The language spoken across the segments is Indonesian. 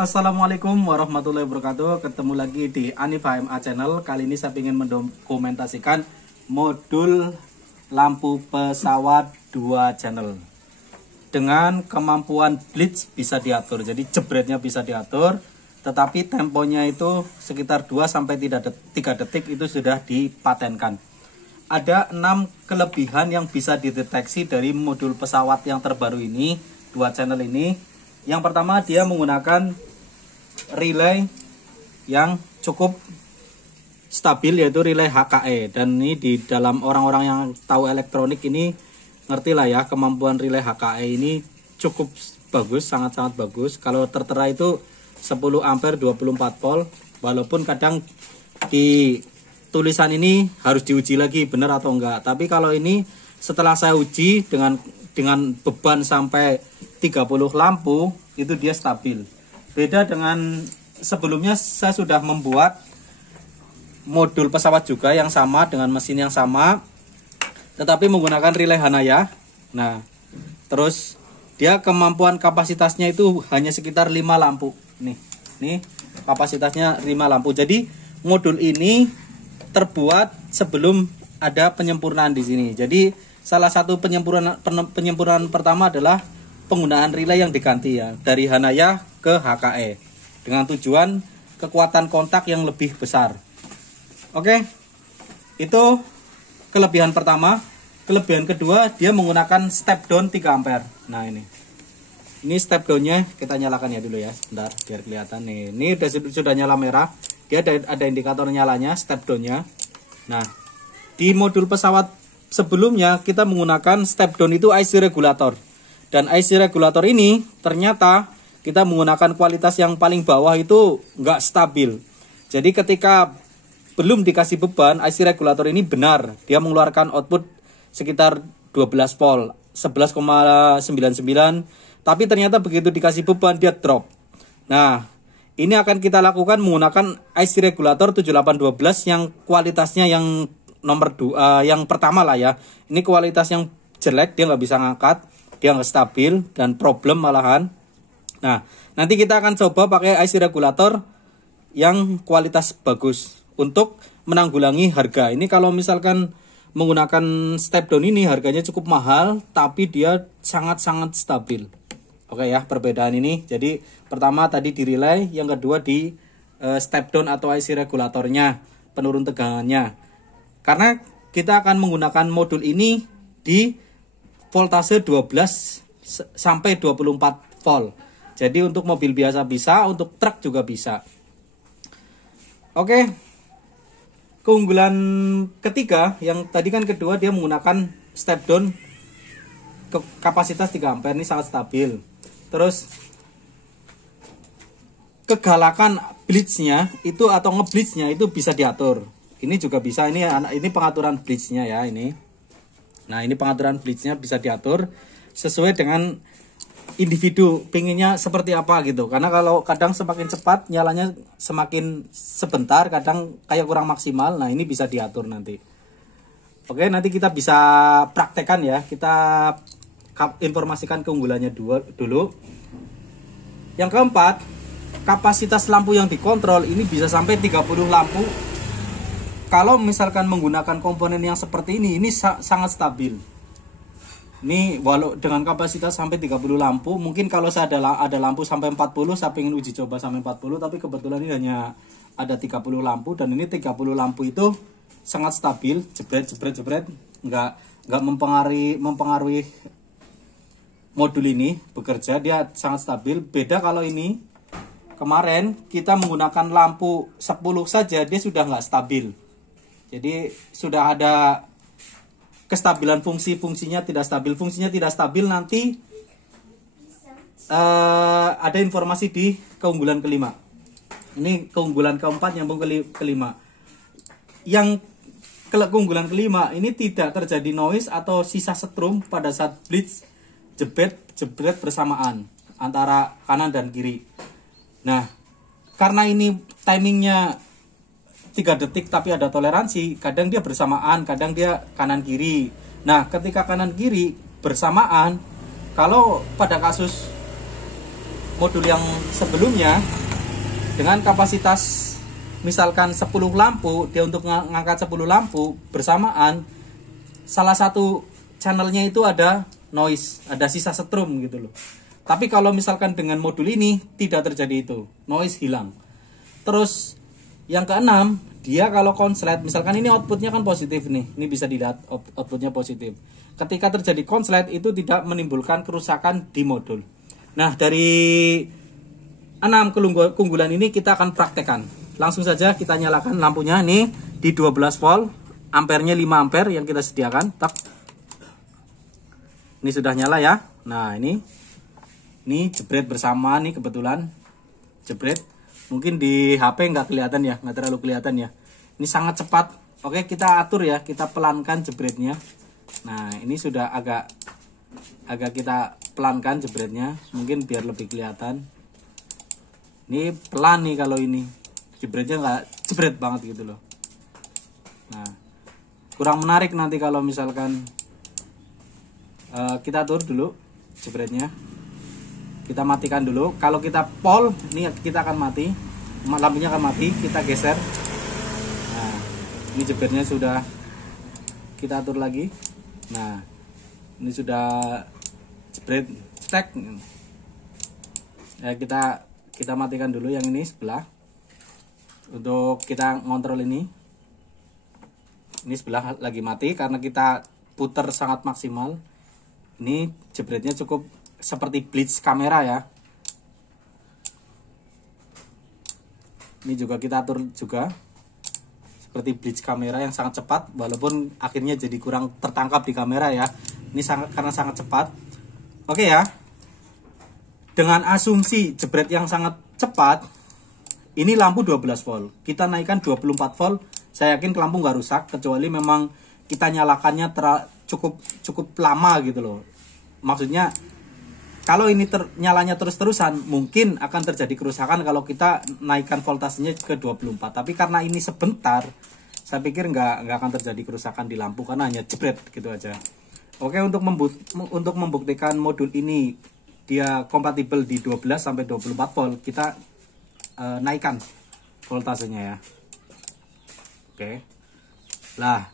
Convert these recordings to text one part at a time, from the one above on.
Assalamualaikum warahmatullahi wabarakatuh. Ketemu lagi di Anif HMA Channel. Kali ini saya ingin mendokumentasikan modul lampu pesawat 2 channel dengan kemampuan blitz bisa diatur. Jadi jebretnya bisa diatur, tetapi temponya itu sekitar 2-3 detik itu sudah dipatenkan. Ada 6 kelebihan yang bisa dideteksi dari modul pesawat yang terbaru ini, 2 channel ini. Yang pertama, dia menggunakan relay yang cukup stabil, yaitu relay HKE. Dan ini di dalam orang-orang yang tahu elektronik ini ngerti lah ya, kemampuan relay HKE ini cukup bagus, sangat-sangat bagus. Kalau tertera itu 10 ampere 24 volt, walaupun kadang di tulisan ini harus diuji lagi benar atau enggak. Tapi kalau ini setelah saya uji dengan beban sampai 30 lampu, itu dia stabil. Beda dengan sebelumnya, saya sudah membuat modul pesawat juga yang sama dengan mesin yang sama, tetapi menggunakan relay Hanaya. Nah, terus dia kemampuan kapasitasnya itu hanya sekitar 5 lampu. Nih kapasitasnya 5 lampu. Jadi modul ini terbuat sebelum ada penyempurnaan di sini. Jadi salah satu penyempurnaan pertama adalah penggunaan relay yang diganti ya, dari Hanaya ke HKE dengan tujuan kekuatan kontak yang lebih besar. Oke, itu kelebihan pertama. Kelebihan kedua, dia menggunakan step down 3 ampere. Nah, ini step downnya kita nyalakan ya dulu ya, sebentar biar kelihatan nih. Ini sudah nyala merah, dia ada indikator nyalanya, step downnya. Nah, di modul pesawat sebelumnya kita menggunakan step down itu IC regulator. Dan IC regulator ini ternyata kita menggunakan kualitas yang paling bawah, itu nggak stabil. Jadi ketika belum dikasih beban, IC regulator ini benar, dia mengeluarkan output sekitar 12 volt, 11,99. Tapi ternyata begitu dikasih beban dia drop. Nah, ini akan kita lakukan menggunakan IC regulator 7812 yang kualitasnya yang nomor 2, yang pertama lah ya. Ini kualitas yang jelek, dia nggak bisa ngangkat, dia nggak stabil dan problem malahan. Nah, nanti kita akan coba pakai IC regulator yang kualitas bagus untuk menanggulangi harga. Ini kalau misalkan menggunakan step down ini harganya cukup mahal, tapi dia sangat-sangat stabil. Oke ya, perbedaan ini. Jadi pertama tadi di relay, yang kedua di step down atau IC regulatornya, penurun tegangannya. Karena kita akan menggunakan modul ini di voltase 12 sampai 24 volt. Jadi untuk mobil biasa bisa, untuk truk juga bisa. Oke. Keunggulan ketiga, yang tadi kan kedua, dia menggunakan step down kapasitas 3 ampere, ini sangat stabil. Terus kegalakan blitznya itu atau ngeblitznya itu bisa diatur. Ini juga bisa, ini pengaturan blitznya ya ini. Nah, ini pengaturan blitznya bisa diatur sesuai dengan individu pinginnya seperti apa gitu. Karena kalau kadang semakin cepat nyalanya, semakin sebentar kadang kayak kurang maksimal. Nah, ini bisa diatur nanti. Oke, nanti kita bisa praktekkan ya. Kita informasikan keunggulannya dulu. Yang keempat, kapasitas lampu yang dikontrol ini bisa sampai 30 lampu. Kalau misalkan menggunakan komponen yang seperti ini sangat stabil. Ini walau dengan kapasitas sampai 30 lampu, mungkin kalau saya ada lampu sampai 40, saya pengen uji coba sampai 40, tapi kebetulan ini hanya ada 30 lampu, dan ini 30 lampu itu sangat stabil, jebret, nggak mempengaruhi modul ini bekerja, dia sangat stabil. Beda kalau ini kemarin kita menggunakan lampu 10 saja, dia sudah nggak stabil. Jadi sudah ada kestabilan fungsinya tidak stabil. Fungsinya tidak stabil, nanti ada informasi di keunggulan kelima. Ini keunggulan keempat, nyambung kelima. Yang keunggulan kelima ini tidak terjadi noise atau sisa setrum pada saat blitz jebret bersamaan antara kanan dan kiri. Nah, karena ini timingnya 3 detik tapi ada toleransi, kadang dia bersamaan, kadang dia kanan kiri. Nah, ketika kanan kiri bersamaan, kalau pada kasus modul yang sebelumnya dengan kapasitas misalkan 10 lampu, dia untuk ngangkat 10 lampu bersamaan, salah satu channelnya itu ada noise, ada sisa setrum gitu loh. Tapi kalau misalkan dengan modul ini tidak terjadi itu, noise hilang. Terus yang keenam, dia kalau konslet, misalkan ini outputnya kan positif nih, ini bisa dilihat outputnya positif. Ketika terjadi konslet itu tidak menimbulkan kerusakan di modul. Nah, dari 6 keunggulan ini kita akan praktekkan. Langsung saja kita nyalakan lampunya nih di 12 volt, ampernya 5 ampere yang kita sediakan. Tak. Ini sudah nyala ya. Nah, ini jebret bersama nih, kebetulan jebret. Mungkin di HP nggak kelihatan ya, nggak terlalu kelihatan ya. Ini sangat cepat. Oke, kita atur ya, kita pelankan jebretnya. Nah, ini sudah agak kita pelankan jebretnya, mungkin biar lebih kelihatan. Ini pelan nih kalau ini, jebretnya nggak jebret banget gitu loh. Nah, kurang menarik nanti kalau misalkan kita atur dulu jebretnya. Kita matikan dulu. Kalau kita pol, ini kita akan mati, lampunya akan mati. Kita geser. Nah, ini jebretnya sudah kita atur lagi. Nah, ini sudah jebret stack. Ya, kita matikan dulu yang ini sebelah. Untuk kita ngontrol ini sebelah lagi mati karena kita putar sangat maksimal. Ini jebretnya cukup seperti blitz kamera ya. Ini juga kita atur juga seperti blitz kamera yang sangat cepat, walaupun akhirnya jadi kurang tertangkap di kamera ya. Ini karena sangat cepat. Oke ya. Dengan asumsi jebret yang sangat cepat, ini lampu 12 volt. Kita naikkan 24 volt, saya yakin lampu nggak rusak, kecuali memang kita nyalakannya cukup lama gitu loh. Maksudnya kalau ini nyalanya terus-terusan, mungkin akan terjadi kerusakan kalau kita naikkan voltasenya ke 24. Tapi karena ini sebentar, saya pikir nggak akan terjadi kerusakan di lampu karena hanya jebret gitu aja. Oke, untuk membuktikan modul ini dia kompatibel di 12 sampai 24 volt, kita naikkan voltasenya ya. Oke. Lah,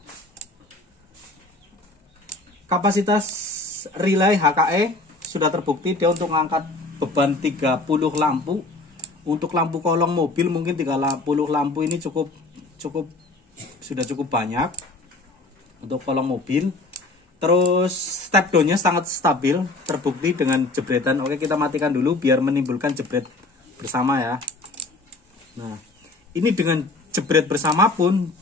kapasitas relay HKE sudah terbukti dia untuk mengangkat beban 30 lampu. Untuk lampu kolong mobil mungkin 30 lampu ini sudah cukup banyak untuk kolong mobil. Terus step down-nya sangat stabil, terbukti dengan jebretan. Oke, kita matikan dulu biar menimbulkan jebret bersama ya. Nah, ini dengan jebret bersama pun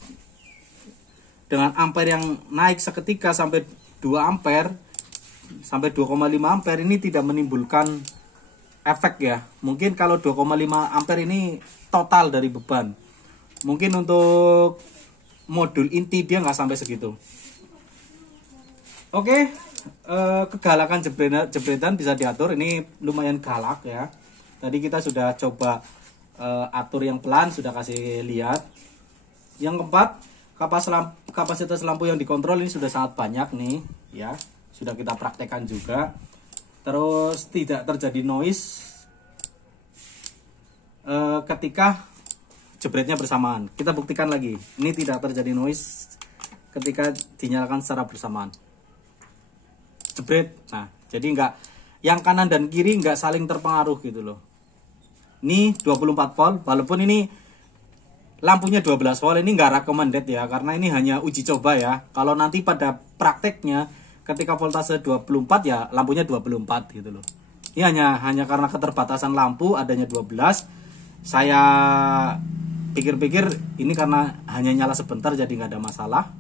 dengan ampere yang naik seketika sampai 2 ampere sampai 2,5 ampere ini tidak menimbulkan efek ya. Mungkin kalau 2,5 ampere ini total dari beban. Mungkin untuk modul inti dia nggak sampai segitu. Oke, kegalakan jebretan bisa diatur. Ini lumayan galak ya. Tadi kita sudah coba atur yang pelan, sudah kasih lihat. Yang keempat, kapasitas lampu yang dikontrol ini sudah sangat banyak nih ya. Sudah kita praktekkan juga. Terus tidak terjadi noise ketika jebretnya bersamaan. Kita buktikan lagi. Ini tidak terjadi noise ketika dinyalakan secara bersamaan. Jebret. Nah, jadi enggak, yang kanan dan kiri enggak saling terpengaruh gitu loh. Ini 24 volt, walaupun ini lampunya 12 volt, ini enggak recommended ya, karena ini hanya uji coba ya. Kalau nanti pada prakteknya ketika voltase 24 ya lampunya 24 gitu loh. Ini hanya karena keterbatasan lampu adanya 12. Saya pikir-pikir ini karena hanya nyala sebentar jadi nggak ada masalah.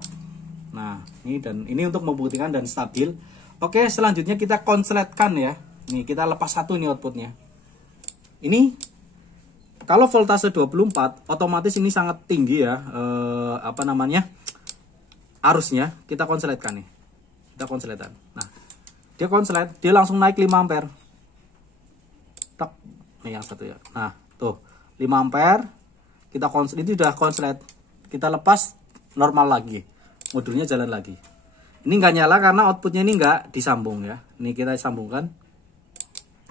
Nah, ini untuk membuktikan dan stabil. Oke, selanjutnya kita konsletkan ya. Nih, kita lepas satu nih outputnya. Ini kalau voltase 24 otomatis ini sangat tinggi ya, arusnya. Kita konsletkan nih. Kita konsletan. Nah, dia konslet, dia langsung naik 5 ampere. Tak, nih yang satu ya. Nah, tuh 5 ampere. Kita konslet, ini sudah konslet. Kita lepas normal lagi. Modulnya jalan lagi. Ini nggak nyala karena outputnya ini nggak disambung ya. Ini kita sambungkan.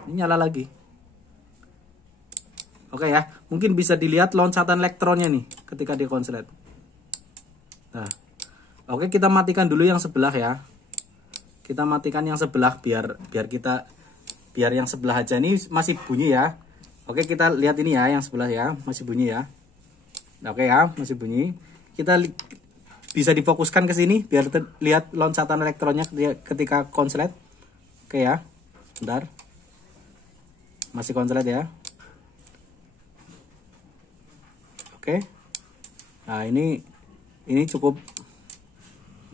Ini nyala lagi. Oke ya, mungkin bisa dilihat loncatan elektronnya nih ketika dia konslet. Nah, oke, kita matikan dulu yang sebelah ya. Kita matikan yang sebelah biar yang sebelah aja ini masih bunyi ya. Oke, kita lihat ini ya, yang sebelah ya, masih bunyi ya. Nah, oke ya, masih bunyi. Kita bisa difokuskan ke sini biar lihat loncatan elektronnya ketika konslet. Oke ya. Bentar. Masih konslet ya. Oke. Nah, ini cukup,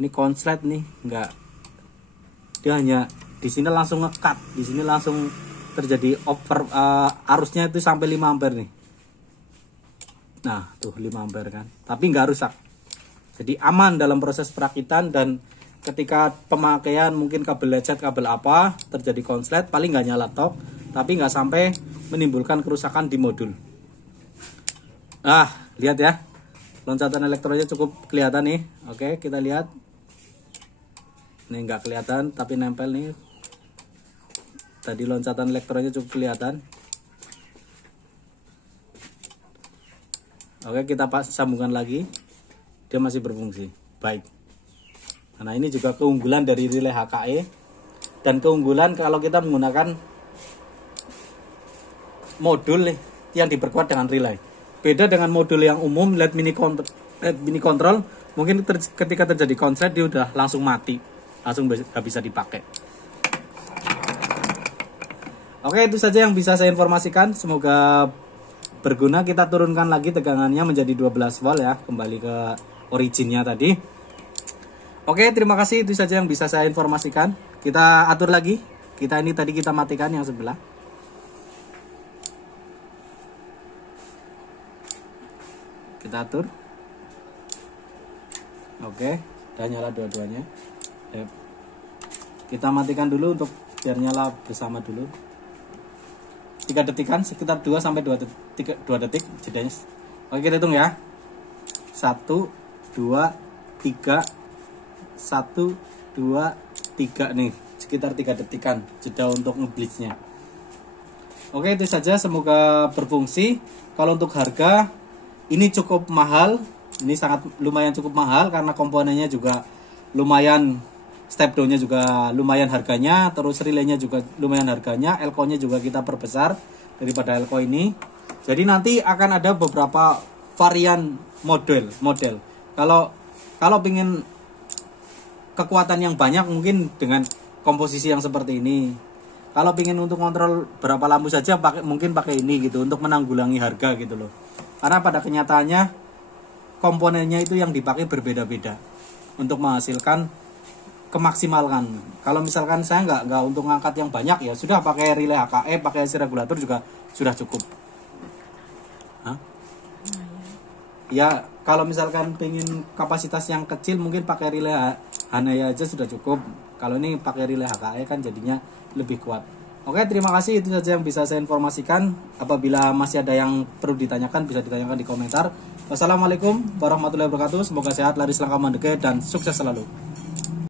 ini konslet nih, enggak, dia hanya di sini langsung ngekat, di sini langsung terjadi over, arusnya itu sampai 5 ampere nih. Nah, tuh 5 ampere kan. Tapi enggak rusak. Jadi aman dalam proses perakitan, dan ketika pemakaian mungkin kabel lecet, kabel apa, terjadi konslet paling nggak nyala tok, tapi nggak sampai menimbulkan kerusakan di modul. Nah, lihat ya, loncatan elektronnya cukup kelihatan nih. Oke, kita lihat. Ini nggak kelihatan tapi nempel nih. Tadi loncatan elektronnya cukup kelihatan. Oke, kita sambungkan lagi. Dia masih berfungsi. Baik. Nah, ini juga keunggulan dari relay HKE, dan keunggulan kalau kita menggunakan modul yang diperkuat dengan relay. Beda dengan modul yang umum LED mini control, mungkin ketika terjadi konslet dia udah langsung mati, langsung gak bisa dipakai. Oke, itu saja yang bisa saya informasikan. Semoga berguna. Kita turunkan lagi tegangannya menjadi 12 volt ya, kembali ke originnya tadi. Oke, terima kasih. Itu saja yang bisa saya informasikan. Kita atur lagi. Kita matikan yang sebelah. Kita atur. Oke, udah nyala dua-duanya. Kita matikan dulu untuk biar nyala bersama dulu. 3 detikan, sekitar 2 sampai 2 detik jedanya. Oke, kita hitung ya. 1 2 3 1 2 3 nih, sekitar 3 detikan jeda untuk ngeblitznya. Oke, itu saja, semoga berfungsi. Kalau untuk harga, ini cukup mahal, ini lumayan cukup mahal karena komponennya juga lumayan, step down-nya juga lumayan harganya, terus relaynya juga lumayan harganya, elko-nya juga kita perbesar daripada elko ini. Jadi nanti akan ada beberapa varian model. Kalau pingin kekuatan yang banyak mungkin dengan komposisi yang seperti ini. Kalau pingin untuk kontrol berapa lampu saja mungkin pakai ini gitu, untuk menanggulangi harga gitu loh. Karena pada kenyataannya komponennya itu yang dipakai berbeda-beda untuk menghasilkan kemaksimalkan. Kalau misalkan saya nggak untuk ngangkat yang banyak, ya sudah pakai relay HKE, pakai IC regulator juga sudah cukup. Hah? Ya kalau misalkan pengen kapasitas yang kecil mungkin pakai relay Hanaya aja sudah cukup. Kalau ini pakai relay HKE kan jadinya lebih kuat. Oke, terima kasih, itu saja yang bisa saya informasikan. Apabila masih ada yang perlu ditanyakan, bisa ditanyakan di komentar. Wassalamualaikum warahmatullahi wabarakatuh. Semoga sehat, laris langka mandeke, dan sukses selalu.